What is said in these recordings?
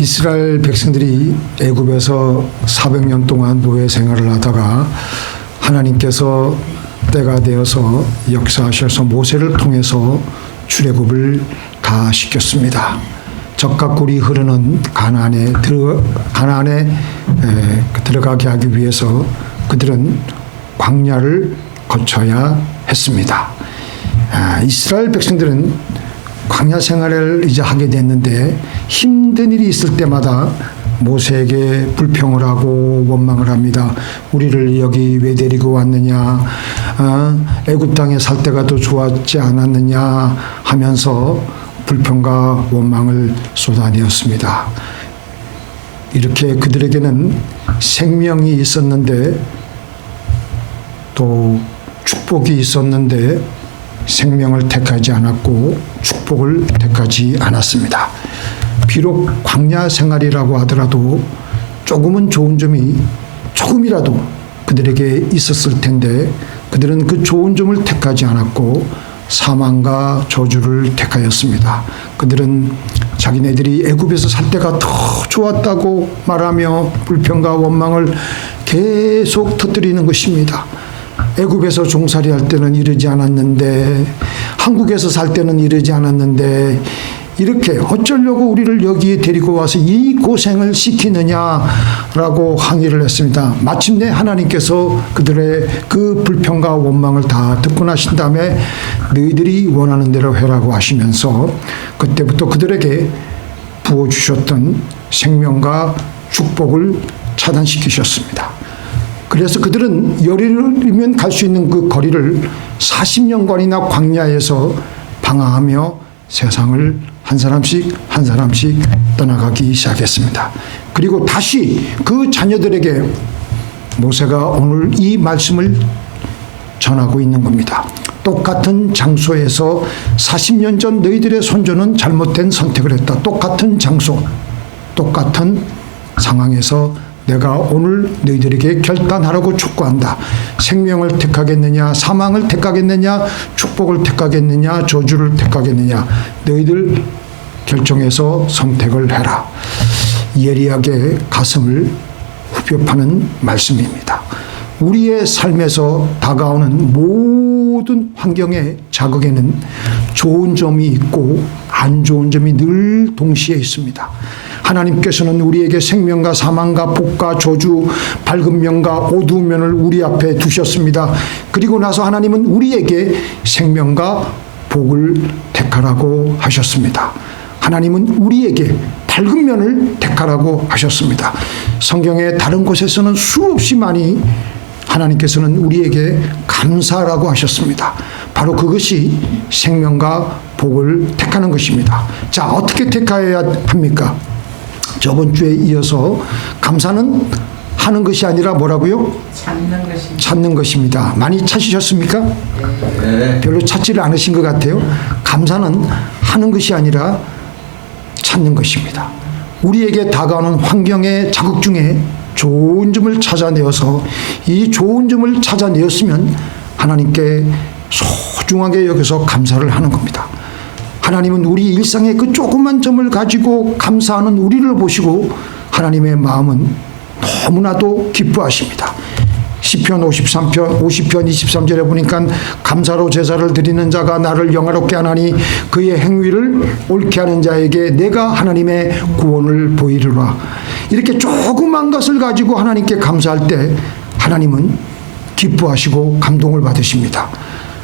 이스라엘 백성들이 애굽에서 400년 동안 노예 생활을 하다가 하나님께서 때가 되어서 역사하셔서 모세를 통해서 출애굽을 다 시켰습니다. 적과 꿀이 흐르는 가나안에 들어가게 하기 위해서 그들은 광야를 거쳐야 했습니다. 이스라엘 백성들은 광야 생활을 이제 하게 됐는데 힘든 일이 있을 때마다 모세에게 불평을 하고 원망을 합니다. 우리를 여기 왜 데리고 왔느냐, 애굽 땅에 살 때가 더 좋았지 않았느냐 하면서 불평과 원망을 쏟아내었습니다. 이렇게 그들에게는 생명이 있었는데 또 축복이 있었는데 생명을 택하지 않았고 축복을 택하지 않았습니다. 비록 광야 생활이라고 하더라도 조금은 좋은 점이 조금이라도 그들에게 있었을 텐데 그들은 그 좋은 점을 택하지 않았고 사망과 저주를 택하였습니다. 그들은 자기네들이 애굽에서 살 때가 더 좋았다고 말하며 불평과 원망을 계속 터뜨리는 것입니다. 애굽에서 종살이 할 때는 이러지 않았는데, 한국에서 살 때는 이러지 않았는데, 이렇게 어쩌려고 우리를 여기에 데리고 와서 이 고생을 시키느냐라고 항의를 했습니다. 마침내 하나님께서 그들의 그 불평과 원망을 다 듣고 나신 다음에 너희들이 원하는 대로 해라고 하시면서 그때부터 그들에게 부어주셨던 생명과 축복을 차단시키셨습니다. 그래서 그들은 열흘이면 갈 수 있는 그 거리를 40년간이나 광야에서 방황하며 세상을 한 사람씩 떠나가기 시작했습니다. 그리고 다시 그 자녀들에게 모세가 오늘 이 말씀을 전하고 있는 겁니다. 똑같은 장소에서 40년 전 너희들의 선조는 잘못된 선택을 했다. 똑같은 장소, 똑같은 상황에서 내가 오늘 너희들에게 결단하라고 촉구한다. 생명을 택하겠느냐, 사망을 택하겠느냐, 축복을 택하겠느냐, 저주를 택하겠느냐. 너희들 결정해서 선택을 해라. 예리하게 가슴을 후벼 파는 말씀입니다. 우리의 삶에서 다가오는 모든 환경의 자극에는 좋은 점이 있고 안 좋은 점이 늘 동시에 있습니다. 하나님께서는 우리에게 생명과 사망과 복과 저주, 밝은 면과 어두운 면을 우리 앞에 두셨습니다. 그리고 나서 하나님은 우리에게 생명과 복을 택하라고 하셨습니다. 하나님은 우리에게 밝은 면을 택하라고 하셨습니다. 성경의 다른 곳에서는 수없이 많이 하나님께서는 우리에게 감사라고 하셨습니다. 바로 그것이 생명과 복을 택하는 것입니다. 자, 어떻게 택하여야 합니까? 저번 주에 이어서 감사는 하는 것이 아니라 뭐라고요? 찾는 것입니다. 많이 찾으셨습니까? 네. 별로 찾지를 않으신 것 같아요. 감사는 하는 것이 아니라 찾는 것입니다. 우리에게 다가오는 환경의 자극 중에 좋은 점을 찾아내어서 이 좋은 점을 찾아내었으면 하나님께 소중하게 여겨서 감사를 하는 겁니다. 하나님은 우리 일상의 그 조그만 점을 가지고 감사하는 우리를 보시고 하나님의 마음은 너무나도 기뻐하십니다. 시편 50편 23절에 보니까 감사로 제사를 드리는 자가 나를 영화롭게 하나니 그의 행위를 옳게 하는 자에게 내가 하나님의 구원을 보이리라. 이렇게 조그만 것을 가지고 하나님께 감사할 때 하나님은 기뻐하시고 감동을 받으십니다.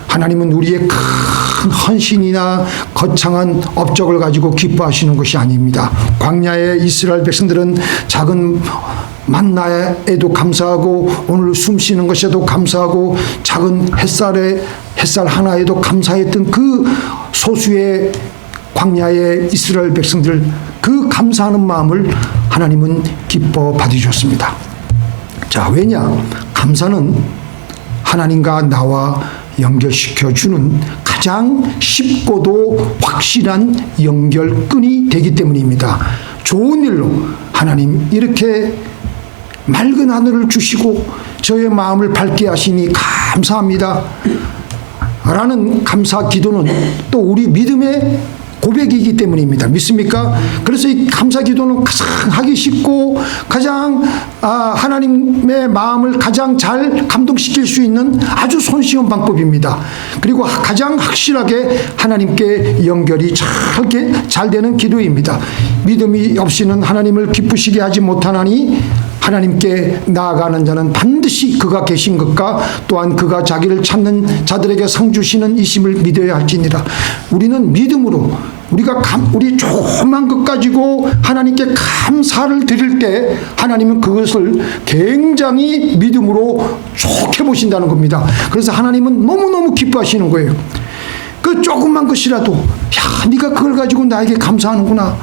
하나님은 우리의 큰 헌신이나 거창한 업적을 가지고 기뻐하시는 것이 아닙니다. 광야의 이스라엘 백성들은 작은 만나에도 감사하고 오늘 숨 쉬는 것에도 감사하고 작은 햇살 하나에도 감사했던 그 소수의 광야의 이스라엘 백성들, 그 감사하는 마음을 하나님은 기뻐 받으셨습니다. 자, 왜냐? 감사는 하나님과 나와 연결시켜주는 가장 쉽고도 확실한 연결끈이 되기 때문입니다. 좋은 일로 하나님 이렇게 맑은 하늘을 주시고 저의 마음을 밝게 하시니 감사합니다 라는 감사 기도는 또 우리 믿음의 고백이기 때문입니다. 믿습니까? 그래서 이 감사 기도는 가장 하기 쉽고 가장 하나님의 마음을 가장 잘 감동시킬 수 있는 아주 손쉬운 방법입니다. 그리고 가장 확실하게 하나님께 연결이 잘 되는 기도입니다. 믿음이 없이는 하나님을 기쁘시게 하지 못하나니 하나님께 나아가는 자는 반드시 그가 계신 것과 또한 그가 자기를 찾는 자들에게 상 주시는 이심을 믿어야 할지니라. 우리는 믿음으로 우리 조그만 것 가지고 하나님께 감사를 드릴 때 하나님은 그것을 굉장히 믿음으로 좋게 보신다는 겁니다. 그래서 하나님은 너무너무 기뻐하시는 거예요. 그 조그만 것이라도 야, 네가 그걸 가지고 나에게 감사하는구나.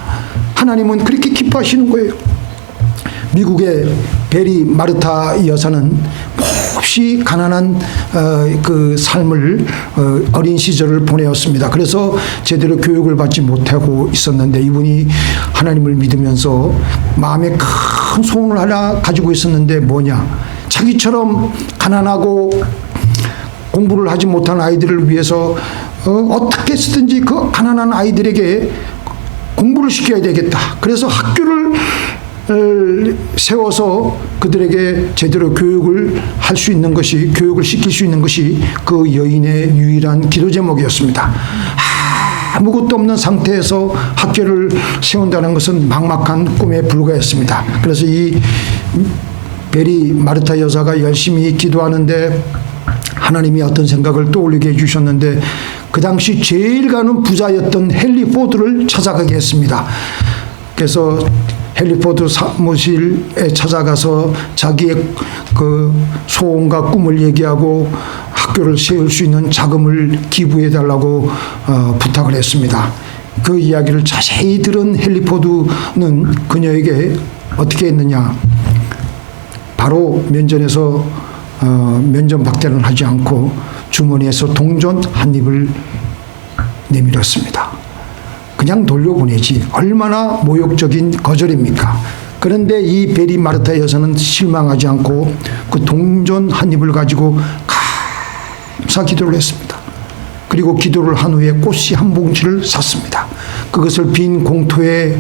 하나님은 그렇게 기뻐하시는 거예요. 미국의 베리 마르타 여사는 몹시 가난한 그 삶을 어린 시절을 보내었습니다. 그래서 제대로 교육을 받지 못하고 있었는데 이분이 하나님을 믿으면서 마음에 큰 소원을 하나 가지고 있었는데 뭐냐? 자기처럼 가난하고 공부를 하지 못한 아이들을 위해서 어떻게 쓰든지 그 가난한 아이들에게 공부를 시켜야 되겠다. 그래서 학교를 세워서 그들에게 제대로 교육을 할 수 있는 것이, 교육을 시킬 수 있는 것이 그 여인의 유일한 기도 제목이었습니다. 아무것도 없는 상태에서 학교를 세운다는 것은 막막한 꿈에 불과했습니다. 그래서 이 베리 마르타 여사가 열심히 기도하는데 하나님이 어떤 생각을 떠올리게 해주셨는데 그 당시 제일 가는 부자였던 헨리 포드를 찾아가게 했습니다. 그래서 헨리 포드 사무실에 찾아가서 자기의 그 소원과 꿈을 얘기하고 학교를 세울 수 있는 자금을 기부해 달라고 부탁을 했습니다. 그 이야기를 자세히 들은 헨리 포드는 그녀에게 어떻게 했느냐? 바로 면전에서 면전박대는 하지 않고 주머니에서 동전 한 입을 내밀었습니다. 그냥 돌려보내지 얼마나 모욕적인 거절입니까? 그런데 이 베리 마르타 여사는 실망하지 않고 그 동전 한 입을 가지고 감사 기도를 했습니다. 그리고 기도를 한 후에 꽃씨 한 봉지를 샀습니다. 그것을 빈 공터에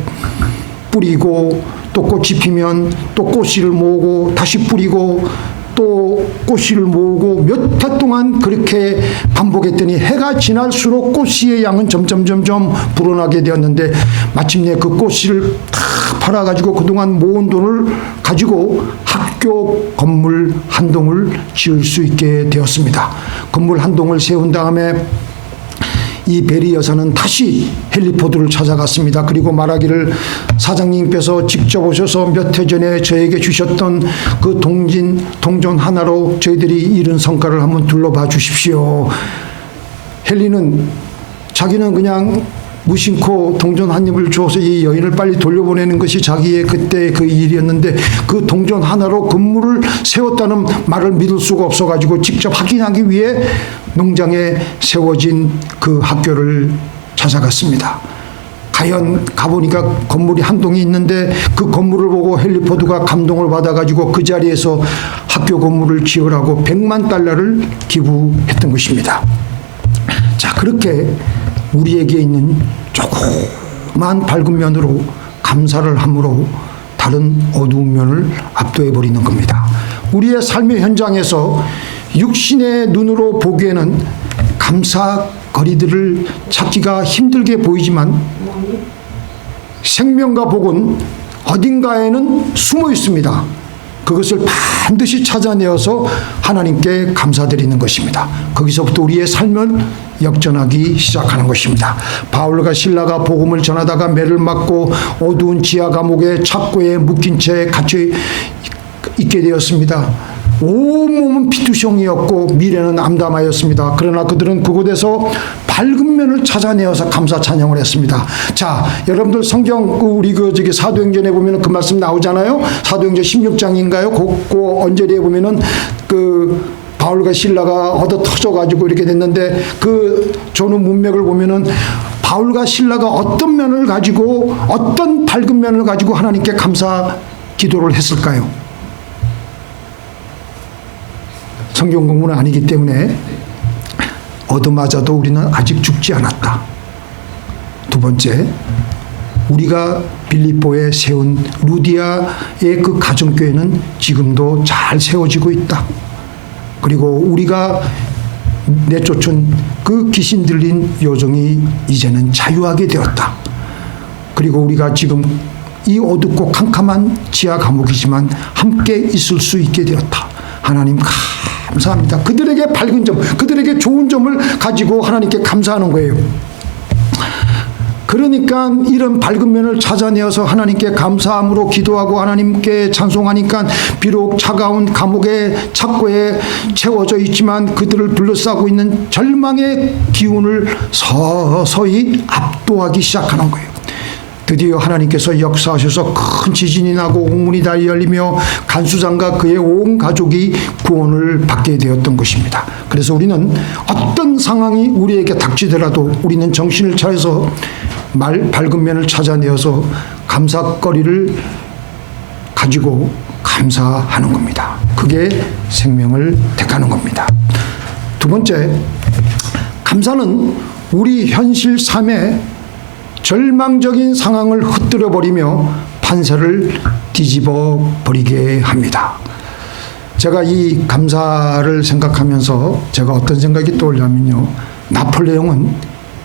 뿌리고 또 꽃이 피면 또 꽃씨를 모으고 다시 뿌리고 또 꽃씨를 모으고 몇 해 동안 그렇게 반복했더니 해가 지날수록 꽃씨의 양은 점점 불어나게 되었는데 마침내 그 꽃씨를 다 팔아가지고 그동안 모은 돈을 가지고 학교 건물 한 동을 지을 수 있게 되었습니다. 건물 한 동을 세운 다음에 이 베리 여사는 다시 헨리 포드를 찾아갔습니다. 그리고 말하기를 사장님께서 직접 오셔서 몇 해 전에 저에게 주셨던 그 동전 하나로 저희들이 이룬 성과를 한번 둘러봐 주십시오. 헨리는 자기는 그냥 무심코 동전 한 입을 주어서 이 여인을 빨리 돌려보내는 것이 자기의 그때 그 일이었는데 그 동전 하나로 건물을 세웠다는 말을 믿을 수가 없어가지고 직접 확인하기 위해 농장에 세워진 그 학교를 찾아갔습니다. 과연 가보니까 건물이 한 동이 있는데 그 건물을 보고 헨리 포드가 감동을 받아가지고 그 자리에서 학교 건물을 지으라고 $100만 기부했던 것입니다. 자, 그렇게 우리에게 있는 조그만 밝은 면으로 감사를 함으로 다른 어두운 면을 압도해 버리는 겁니다. 우리의 삶의 현장에서 육신의 눈으로 보기에는 감사거리들을 찾기가 힘들게 보이지만 생명과 복은 어딘가에는 숨어 있습니다. 그것을 반드시 찾아내어서 하나님께 감사드리는 것입니다. 거기서부터 우리의 삶은 역전하기 시작하는 것입니다. 바울과 실라가 복음을 전하다가 매를 맞고 어두운 지하 감옥의 착고에 묶인 채 갇혀 있게 되었습니다. 온몸은 피투성이었고 미래는 암담하였습니다. 그러나 그들은 그곳에서 밝은 면을 찾아내어서 감사 찬양을 했습니다. 자, 여러분들 성경 우리 사도행전에 보면은 그 말씀 나오잖아요. 사도행전 16장인가요? 그 언저리에 보면은 그 바울과 실라가 얻어 터져가지고 이렇게 됐는데 그 전후 문맥을 보면은 바울과 실라가 어떤 면을 가지고 어떤 밝은 면을 가지고 하나님께 감사 기도를 했을까요? 성경 공부는 아니기 때문에 얻어맞아도 우리는 아직 죽지 않았다. 두 번째, 우리가 빌립보에 세운 루디아의 그 가정교회는 지금도 잘 세워지고 있다. 그리고 우리가 내쫓은 그 귀신 들린 요정이 이제는 자유하게 되었다. 그리고 우리가 지금 이 어둡고 캄캄한 지하 감옥이지만 함께 있을 수 있게 되었다. 하나님 감사합니다. 그들에게 밝은 점, 그들에게 좋은 점을 가지고 하나님께 감사하는 거예요. 그러니까 이런 밝은 면을 찾아내어서 하나님께 감사함으로 기도하고 하나님께 찬송하니까 비록 차가운 감옥의 착고에 채워져 있지만 그들을 둘러싸고 있는 절망의 기운을 서서히 압도하기 시작하는 거예요. 드디어 하나님께서 역사하셔서 큰 지진이 나고 옥문이 다 열리며 간수장과 그의 온 가족이 구원을 받게 되었던 것입니다. 그래서 우리는 어떤 상황이 우리에게 닥치더라도 우리는 정신을 차려서 밝은 면을 찾아내어서 감사거리를 가지고 감사하는 겁니다. 그게 생명을 택하는 겁니다. 두 번째, 감사는 우리 현실 삶에 절망적인 상황을 흩뜨려 버리며 판세를 뒤집어 버리게 합니다. 제가 이 감사를 생각하면서 제가 어떤 생각이 떠올냐면요, 나폴레옹은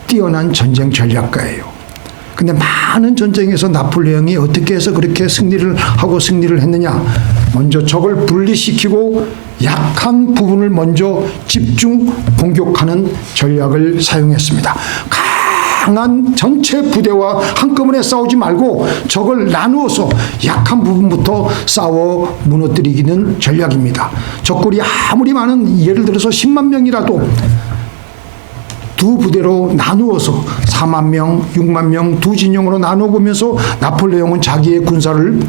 뛰어난 전쟁 전략가예요. 근데 많은 전쟁에서 나폴레옹이 어떻게 해서 그렇게 승리를 했느냐? 먼저 적을 분리시키고 약한 부분을 먼저 집중 공격하는 전략을 사용했습니다. 강한 전체 부대와 한꺼번에 싸우지 말고 적을 나누어서 약한 부분부터 싸워 무너뜨리기는 전략입니다. 적군이 아무리 많은, 예를 들어서 10만 명이라도 두 부대로 나누어서 4만 명, 6만 명 두 진영으로 나눠보면서 나폴레옹은 자기의 군사를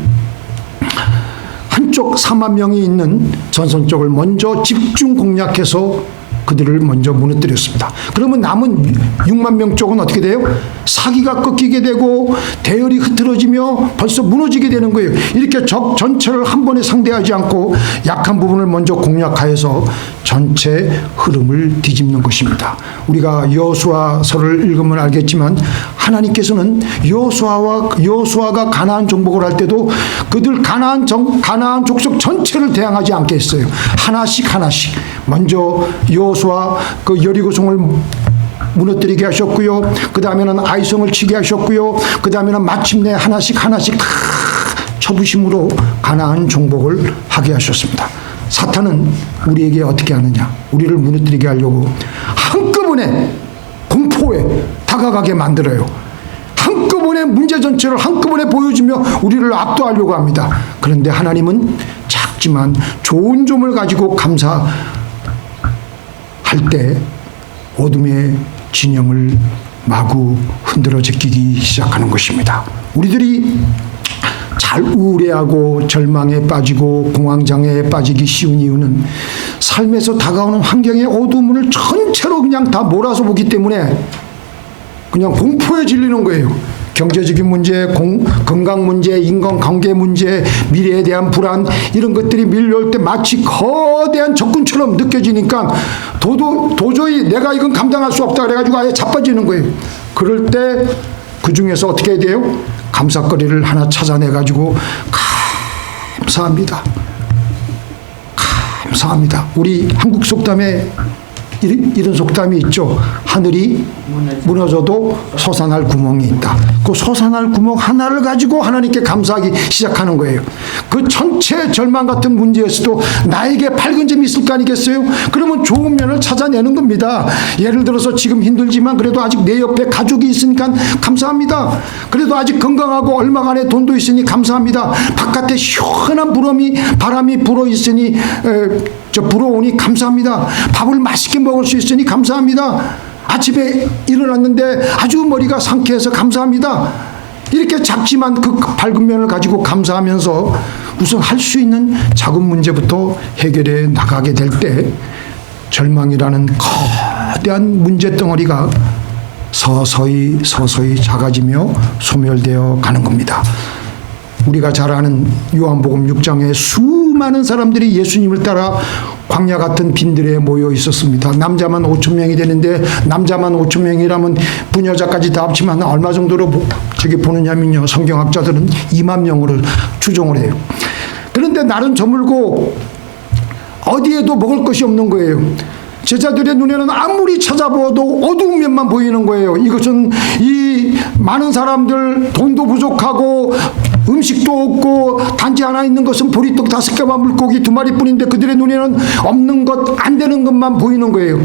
한쪽 4만 명이 있는 전선 쪽을 먼저 집중 공략해서 그들을 먼저 무너뜨렸습니다. 그러면 남은 6만 명 쪽은 어떻게 돼요? 사기가 꺾이게 되고 대열이 흐트러지며 벌써 무너지게 되는 거예요. 이렇게 적 전체를 한 번에 상대하지 않고 약한 부분을 먼저 공략하여서 전체 흐름을 뒤집는 것입니다. 우리가 여호수아서를 읽으면 알겠지만 하나님께서는 여호수아가 가나안 정복을 할 때도 그들 가나안 족속 전체를 대항하지 않게 했어요. 하나씩 먼저 여호수아 그 여리고성을 무너뜨리게 하셨고요. 그 다음에는 아이성을 치게 하셨고요. 그 다음에는 마침내 하나씩 다 쳐부심으로 가나안 정복을 하게 하셨습니다. 사탄은 우리에게 어떻게 하느냐? 우리를 무너뜨리게 하려고 한꺼번에 공포에 다가가게 만들어요. 한꺼번에 문제 전체를 한꺼번에 보여주며 우리를 압도하려고 합니다. 그런데 하나님은 작지만 좋은 점을 가지고 감사할 때 어둠의 진영을 마구 흔들어 제끼기 시작하는 것입니다. 우리들이 잘 우울해하고 절망에 빠지고 공황장애에 빠지기 쉬운 이유는 삶에서 다가오는 환경의 어두움을 전체로 그냥 다 몰아서 보기 때문에 그냥 공포에 질리는 거예요. 경제적인 문제, 건강 문제, 인간관계 문제, 미래에 대한 불안, 이런 것들이 밀려올 때 마치 거대한 적군처럼 느껴지니까 도저히 내가 이건 감당할 수 없다 그래가지고 아예 자빠지는 거예요. 그럴 때 그 중에서 어떻게 해야 돼요? 감사거리를 하나 찾아내가지고 감사합니다. 우리 한국 속담에 이런 속담이 있죠. 하늘이 무너져도 솟아날 구멍이 있다. 그 솟아날 구멍 하나를 가지고 하나님께 감사하기 시작하는 거예요. 그 전체 절망 같은 문제에서도 나에게 밝은 점이 있을 거 아니겠어요? 그러면 좋은 면을 찾아내는 겁니다. 예를 들어서 지금 힘들지만 그래도 아직 내 옆에 가족이 있으니까 감사합니다. 그래도 아직 건강하고 얼마간의 돈도 있으니 감사합니다. 바깥에 시원한 바람이 불어 있으니 불어오니 감사합니다. 밥을 맛있게 먹을 수 있으니 감사합니다. 아침에 일어났는데 아주 머리가 상쾌해서 감사합니다. 이렇게 작지만 그 밝은 면을 가지고 감사하면서 우선 할 수 있는 작은 문제부터 해결해 나가게 될 때 절망이라는 거대한 문제 덩어리가 서서히 작아지며 소멸되어 가는 겁니다. 우리가 잘 아는 요한복음 6장에 수많은 사람들이 예수님을 따라 광야 같은 빈들에 모여 있었습니다. 남자만 5천 명이 되는데 남자만 5천 명이라면 부녀자까지 다 합치면 얼마 정도로 저기 보느냐면요. 성경학자들은 2만 명으로 추정을 해요. 그런데 날은 저물고 어디에도 먹을 것이 없는 거예요. 제자들의 눈에는 아무리 찾아보아도 어두운 면만 보이는 거예요. 이것은 이 많은 사람들 돈도 부족하고 음식도 없고 단지 하나 있는 것은 보리떡 5개와 물고기 2마리뿐인데 그들의 눈에는 없는 것, 안 되는 것만 보이는 거예요.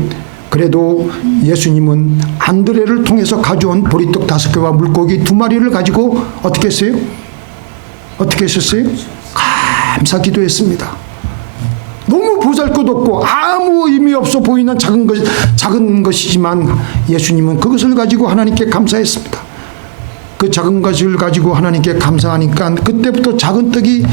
그래도 예수님은 안드레를 통해서 가져온 보리떡 5개와 물고기 2마리를 가지고 어떻게 했어요? 어떻게 하셨어요? 감사 기도했습니다. 너무 보잘것없고 아무 의미 없어 보이는 작은 것이지만 예수님은 그것을 가지고 하나님께 감사했습니다. 그 작은 것을 가지고 하나님께 감사하니까 그때부터 작은 떡이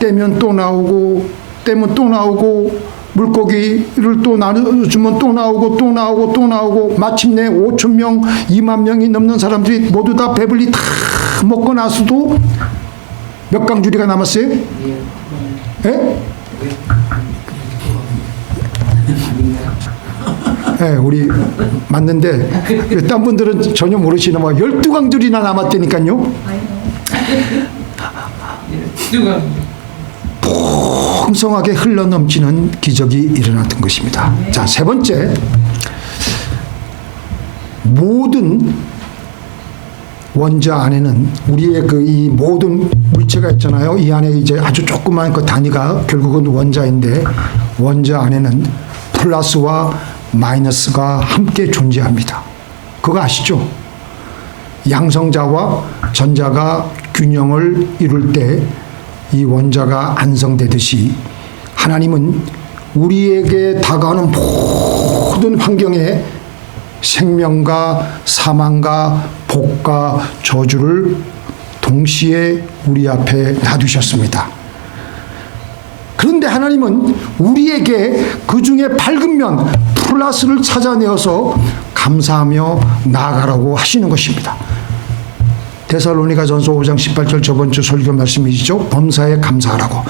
떼면 또 나오고 떼면 또 나오고 물고기를 또 나눠주면 또 나오고 또 나오고 또 나오고 마침내 5천 명 2만 명이 넘는 사람들이 모두 다 배불리 다 먹고 나서도 몇 강주리가 남았어요? 예? 예, 우리 맞는데 딴 분들은 전혀 모르시나 봐. 12강줄이나 남았다니까요. 풍성하게 흘러넘치는 기적이 일어났던 것입니다. 자, 세 번째, 모든 원자 안에는 우리의 이 모든 물체가 있잖아요. 이 안에 이제 아주 조그만 그 단위가 결국은 원자인데 원자 안에는 플러스와 마이너스가 함께 존재합니다. 그거 아시죠? 양성자와 전자가 균형을 이룰 때 이 원자가 안성되듯이 하나님은 우리에게 다가오는 모든 환경에 생명과 사망과 복과 저주를 동시에 우리 앞에 놔두셨습니다. 그런데 하나님은 우리에게 그 중에 밝은 면 플러스를 찾아내어서 감사하며 나아가라고 하시는 것입니다. 데살로니가전서 5장 18절 저번 주 설교 말씀이시죠. 범사에 감사하라고.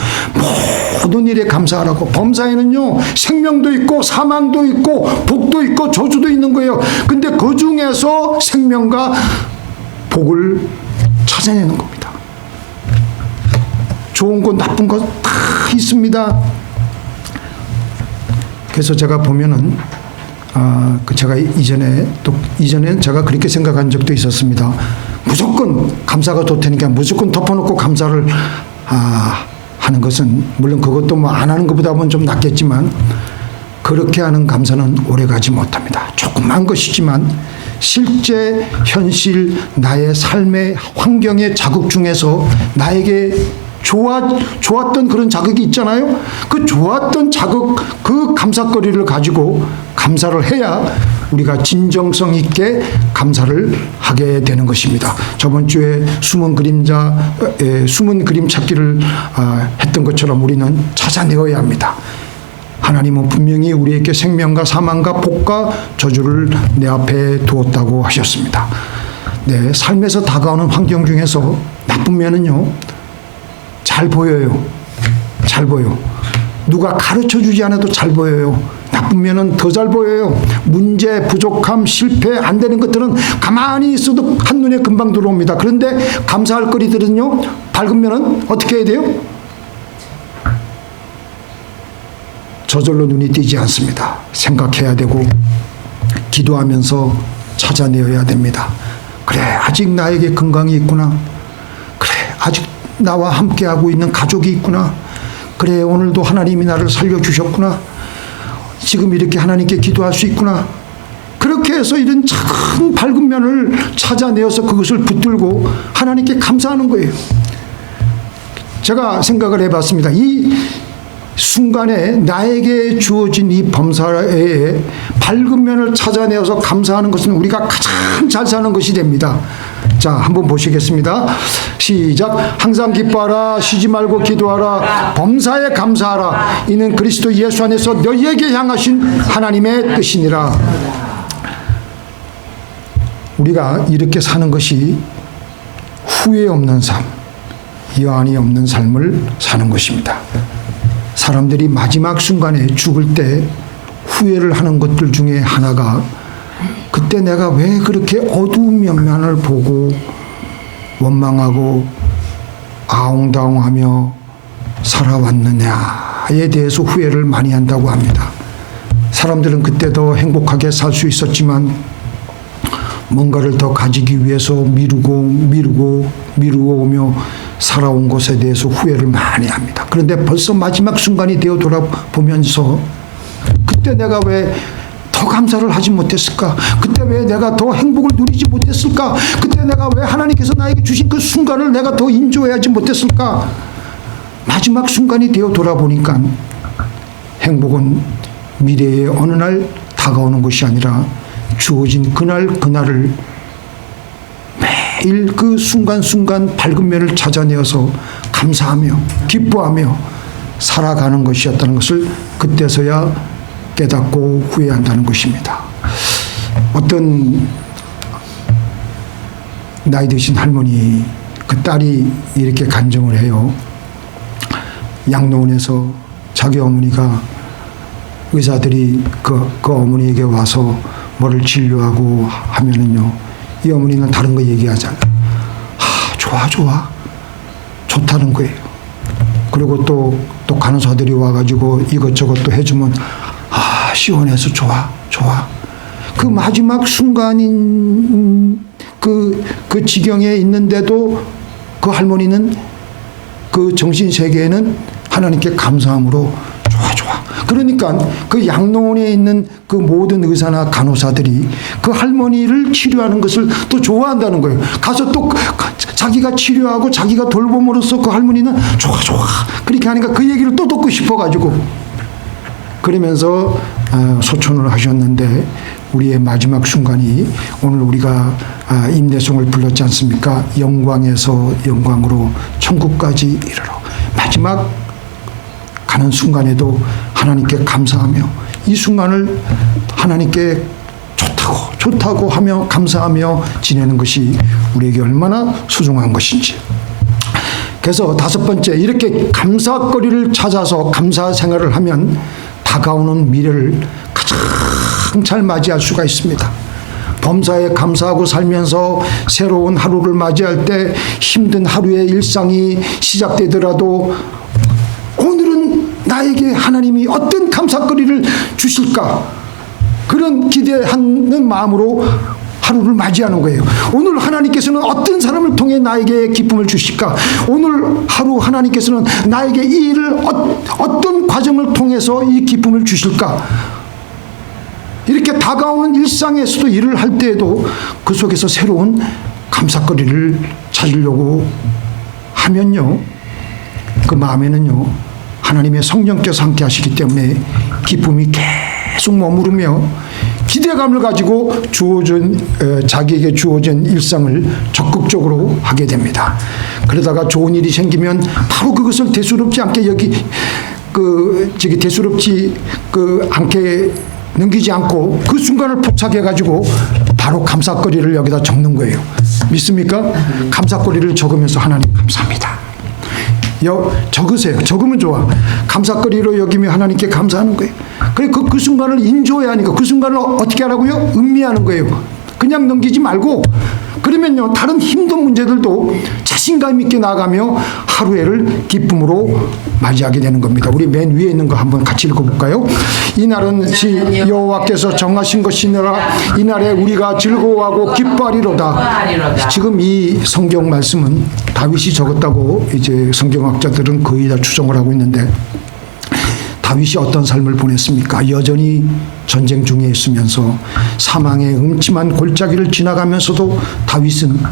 모든 일에 감사하라고. 범사에는요 생명도 있고 사망도 있고 복도 있고 저주도 있는 거예요. 근데 그 중에서 생명과 복을 찾아내는 겁니다. 좋은 것 나쁜 것 다 있습니다. 그래서 제가 보면은 제가 이전에는 제가 그렇게 생각한 적도 있었습니다. 무조건 감사가 좋다니까 무조건 덮어놓고 감사를 하는 것은 물론 그것도 뭐 안 하는 것보다는 좀 낫겠지만 그렇게 하는 감사는 오래가지 못합니다. 조그만 것이지만 실제 현실 나의 삶의 환경의 자극 중에서 나에게 좋았던 그런 자극이 있잖아요. 그 좋았던 자극, 그 감사거리를 가지고 감사를 해야 우리가 진정성 있게 감사를 하게 되는 것입니다. 저번 주에 숨은 그림 찾기를 했던 것처럼 우리는 찾아내어야 합니다. 하나님은 분명히 우리에게 생명과 사망과 복과 저주를 내 앞에 두었다고 하셨습니다. 네, 삶에서 다가오는 환경 중에서 나쁜 면은요, 잘 보여요. 잘 보여. 누가 가르쳐 주지 않아도 잘 보여요. 나쁜 면은 더 잘 보여요. 문제, 부족함, 실패, 안 되는 것들은 가만히 있어도 한눈에 금방 들어옵니다. 그런데 감사할 거리들은요, 밝은 면은 어떻게 해야 돼요? 저절로 눈이 띄지 않습니다. 생각해야 되고 기도하면서 찾아내어야 됩니다. 그래, 아직 나에게 건강이 있구나. 그래, 아직 나와 함께하고 있는 가족이 있구나. 그래, 오늘도 하나님이 나를 살려주셨구나. 지금 이렇게 하나님께 기도할 수 있구나. 그렇게 해서 이런 작은 밝은 면을 찾아내어서 그것을 붙들고 하나님께 감사하는 거예요. 제가 생각을 해봤습니다. 이 순간에 나에게 주어진 이 범사에 밝은 면을 찾아내어서 감사하는 것은 우리가 가장 잘 사는 것이 됩니다. 자, 한번 보시겠습니다. 시작. 항상 기뻐하라. 쉬지 말고 기도하라. 범사에 감사하라. 이는 그리스도 예수 안에서 너희에게 향하신 하나님의 뜻이니라. 우리가 이렇게 사는 것이 후회 없는 삶, 여한이 없는 삶을 사는 것입니다. 사람들이 마지막 순간에 죽을 때 후회를 하는 것들 중에 하나가 그때 내가 왜 그렇게 어두운 면면을 보고 원망하고 아웅다웅하며 살아왔느냐에 대해서 후회를 많이 한다고 합니다. 사람들은 그때 더 행복하게 살 수 있었지만 뭔가를 더 가지기 위해서 미루고 오며 살아온 것에 대해서 후회를 많이 합니다. 그런데 벌써 마지막 순간이 되어 돌아보면서 그때 내가 왜 더 감사를 하지 못했을까? 그때 왜 내가 더 행복을 누리지 못했을까? 그때 내가 왜 하나님께서 나에게 주신 그 순간을 내가 더 인조해하지 못했을까? 마지막 순간이 되어 돌아보니까 행복은 미래의 어느 날 다가오는 것이 아니라 주어진 그날을 매일 그 순간순간 밝은 면을 찾아내어서 감사하며 기뻐하며 살아가는 것이었다는 것을 그때서야 깨닫고 후회한다는 것입니다. 어떤 나이 드신 할머니 그 딸이 이렇게 간증을 해요. 양로원에서 자기 어머니가 의사들이 그 어머니에게 와서 뭐를 진료하고 하면은요, 이 어머니는 다른 거 얘기하잖아요. 좋다는 거예요. 그리고 또 간호사들이 와가지고 이것저것 또 해주면 시원해서 좋아. 그 마지막 순간인 그 지경에 있는데도 그 할머니는 그 정신세계에는 하나님께 감사함으로 좋아. 그러니까 그 양로원에 있는 그 모든 의사나 간호사들이 그 할머니를 치료하는 것을 또 좋아한다는 거예요. 가서 또 자기가 치료하고 자기가 돌봄으로써 그 할머니는 좋아. 그렇게 하니까 그 얘기를 또 듣고 싶어가지고 그러면서 소천을 하셨는데 우리의 마지막 순간이 오늘 우리가 임대송을 불렀지 않습니까? 영광에서 영광으로 천국까지 이르러 마지막 가는 순간에도 하나님께 감사하며 이 순간을 하나님께 좋다고 하며 감사하며 지내는 것이 우리에게 얼마나 소중한 것인지. 그래서 다섯 번째, 이렇게 감사거리를 찾아서 감사 생활을 하면 다가오는 미래를 가장 잘 맞이할 수가 있습니다. 범사에 감사하고 살면서 새로운 하루를 맞이할 때 힘든 하루의 일상이 시작되더라도 오늘은 나에게 하나님이 어떤 감사거리를 주실까? 그런 기대하는 마음으로 하루를 맞이하는 거예요. 오늘 하나님께서는 어떤 사람을 통해 나에게 기쁨을 주실까? 오늘 하루 하나님께서는 나에게 이 일을 어떤 과정을 통해서 이 기쁨을 주실까? 이렇게 다가오는 일상에서도 일을 할 때에도 그 속에서 새로운 감사거리를 찾으려고 하면요, 그 마음에는요 하나님의 성령께서 함께 하시기 때문에 기쁨이 계속 머무르며 기대감을 가지고 자기에게 주어진 일상을 적극적으로 하게 됩니다. 그러다가 좋은 일이 생기면 바로 그것을 대수롭지 않게 대수롭지 않게 넘기지 않고 그 순간을 포착해 가지고 바로 감사거리를 여기다 적는 거예요. 믿습니까? 감사거리를 적으면서 하나님 감사합니다. 적으세요. 적으면 좋아. 감사거리로 여기며 하나님께 감사하는 거예요. 그래 그 순간을 인조해야 하니까 그 순간을 어떻게 하라고요? 음미하는 거예요. 그냥 넘기지 말고. 그러면요 다른 힘든 문제들도 자신감 있게 나아가며 하루에를 기쁨으로 맞이하게 되는 겁니다. 우리 맨 위에 있는 거 한번 같이 읽어볼까요? 이날은 여호와께서 정하신 것이니라. 이날에 우리가 즐거워하고 기뻐하리로다. 지금 이 성경 말씀은 다윗이 적었다고 이제 성경학자들은 거의 다 추정을 하고 있는데, 다윗이 어떤 삶을 보냈습니까? 여전히 전쟁 중에 있으면서 사망의 음침한 골짜기를 지나가면서도 다윗은 늘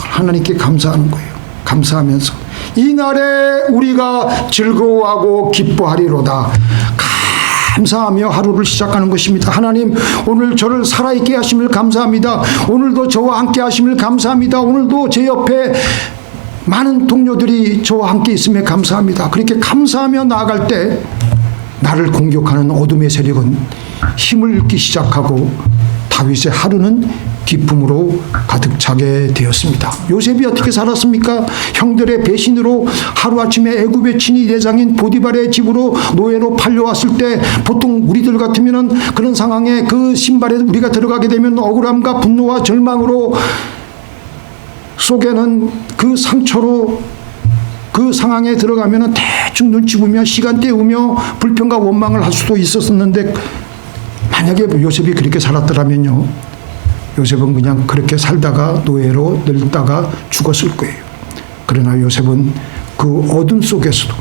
하나님께 감사하는 거예요. 감사하면서 이날에 우리가 즐거워하고 기뻐하리로다. 감사하며 하루를 시작하는 것입니다. 하나님, 오늘 저를 살아있게 하심을 감사합니다. 오늘도 저와 함께 하심을 감사합니다. 오늘도 제 옆에 많은 동료들이 저와 함께 있음에 감사합니다. 그렇게 감사하며 나아갈 때 나를 공격하는 어둠의 세력은 힘을 잃기 시작하고 다윗의 하루는 기쁨으로 가득 차게 되었습니다. 요셉이 어떻게 살았습니까? 형들의 배신으로 하루아침에 애굽의 친위 대장인 보디발의 집으로 노예로 팔려왔을 때 보통 우리들 같으면 그런 상황에 그 신발에 우리가 들어가게 되면 억울함과 분노와 절망으로 속에는 그 상처로 그 상황에 들어가면 대충 눈치 보며 시간 때우며 불평과 원망을 할 수도 있었는데 만약에 요셉이 그렇게 살았더라면요, 요셉은 그냥 그렇게 살다가 노예로 늙다가 죽었을 거예요. 그러나 요셉은 그 어둠 속에서도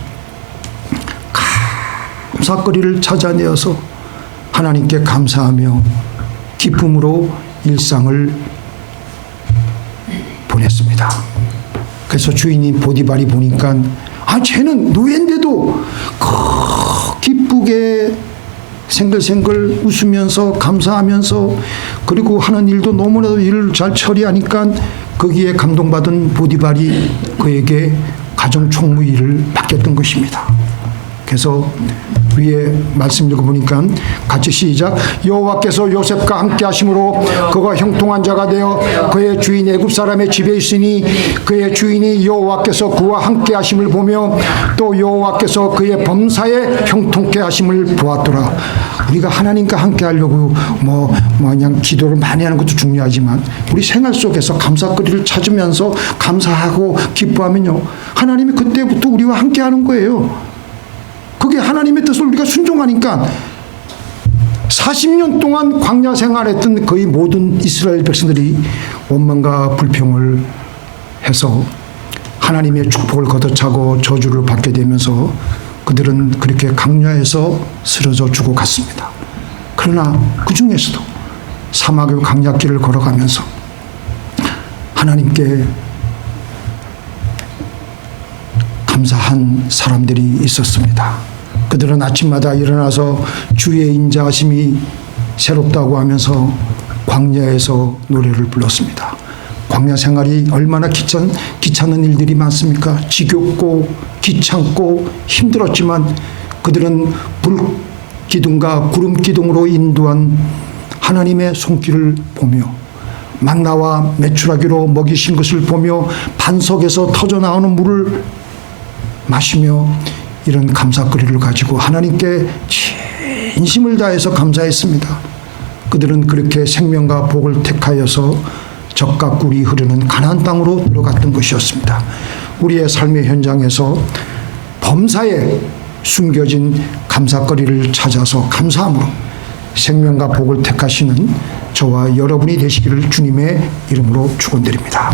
감사거리를 찾아내어서 하나님께 감사하며 기쁨으로 일상을 보냈습니다. 그래서 주인인 보디발이 보니까 쟤는 노예인데도 기쁘게 생글생글 웃으면서 감사하면서 그리고 하는 일도 너무나도 일을 잘 처리하니까 거기에 감동받은 보디발이 그에게 가정 총무 일을 맡겼던 것입니다. 그래서 위에 말씀 읽어보니까 같이 시작. 여호와께서 요셉과 함께 하심으로 그가 형통한 자가 되어 그의 주인 애굽 사람의 집에 있으니 그의 주인이 여호와께서 그와 함께 하심을 보며 또 여호와께서 그의 범사에 형통케 하심을 보았더라. 우리가 하나님과 함께 하려고 그냥 기도를 많이 하는 것도 중요하지만 우리 생활 속에서 감사거리를 찾으면서 감사하고 기뻐하면요, 하나님이 그때부터 우리와 함께 하는 거예요. 그게 하나님의 뜻을 우리가 순종하니까 40년 동안 광야 생활했던 거의 모든 이스라엘 백성들이 원망과 불평을 해서 하나님의 축복을 걷어차고 저주를 받게 되면서 그들은 그렇게 광야에서 쓰러져 죽어갔습니다. 그러나 그 중에서도 사막의 광야길을 걸어가면서 하나님께 감사한 사람들이 있었습니다. 그들은 아침마다 일어나서 주의 인자하심이 새롭다고 하면서 광야에서 노래를 불렀습니다. 광야 생활이 얼마나 귀찮은 일들이 많습니까? 지겹고 귀찮고 힘들었지만 그들은 불기둥과 구름기둥으로 인도한 하나님의 손길을 보며 만나와 메추라기로 먹이신 것을 보며 반석에서 터져나오는 물을 마시며 이런 감사거리를 가지고 하나님께 진심을 다해서 감사했습니다. 그들은 그렇게 생명과 복을 택하여서 젖과 꿀이 흐르는 가나안 땅으로 들어갔던 것이었습니다. 우리의 삶의 현장에서 범사에 숨겨진 감사거리를 찾아서 감사함으로 생명과 복을 택하시는 저와 여러분이 되시기를 주님의 이름으로 축원드립니다.